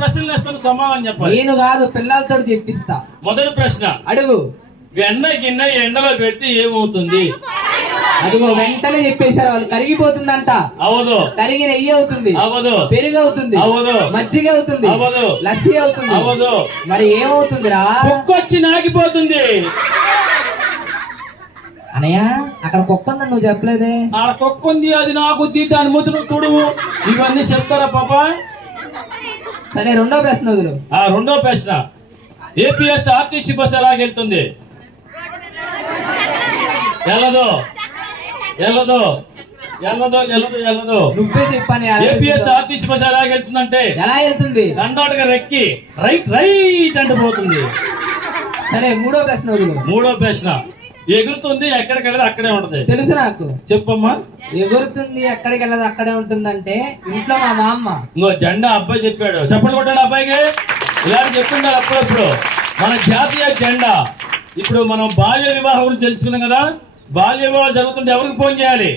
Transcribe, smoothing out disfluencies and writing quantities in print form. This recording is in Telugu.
ప్రశ్నలు వేస్తాను, సమాధానం చెప్పాలి. నేను కాదు, పిల్లలతో చెప్పిస్తా. మొదటి ప్రశ్న, అడుగు. వెన్న గిన్నె ఎండలో పెడితే ఏమవుతుంది? అదిగో వెంటనే చెప్పేశారు వాళ్ళు. కరిగిపోతుందంట. అవదు. కరిగి నెయ్యి అవుతుంది. అవదు. పెరుగు అవుతుంది. అవదు. మజ్జిగ అవుతుంది. అవదు. లస్సీ అవుతుంది. అవదు. మరి ఏమవుతుందిరా? కుక్కొచ్చి నాగిపోతుంది. అనయ్య అక్కడ కుక్క ఉందని నువ్వు చెప్పలేదే. ఆడ కుక్క ఉంది, అది నాకు దాని ముద్దును తుడువు, ఇవన్నీ చెప్తారా పాపా? సరే రెండో ప్రశ్న వదులు. రెండో ప్రశ్న, ఏపీఎస్ ఆర్టీసీ బస్ ఎలాగెళ్తుంది? వెళ్ళదు. వెళ్ళదు. వెళ్ళదు. వెళ్ళదు. వెళ్ళదు. నువ్వే చెప్పాను. ఏపీఎస్ ఆర్టీసీ బస్ ఎలాగెళ్తుందంటే ఎలా వెళ్తుంది? కండక్టర్ రెక్కి రైట్ రైట్ అంటూ పోతుంది. సరే మూడో ప్రశ్న వదులు. మూడో ప్రశ్న, ఎగురుతుంది, ఎక్కడికి వెళ్ళదు అక్కడే ఉంటది. తెలుసు నాకు. చెప్పమ్మా. ఎగురుతుంది, ఎక్కడికి వెళ్ళదు అక్కడే ఉంటుందంటే ఇంట్లో మా మామ. ఇంకో జెండా అబ్బాయి చెప్పాడు, చెప్పండి కొట్టాడు అబ్బాయికి. ఇలాంటి చెప్తుంటారు అప్పుడప్పుడు. మన జాతీయ జెండా. ఇప్పుడు మనం బాల్య వివాహం గురించి తెలుసుకున్నాం కదా. బాల్య వివాహం జరుగుతుంటే ఎవరికి ఫోన్ చేయాలి?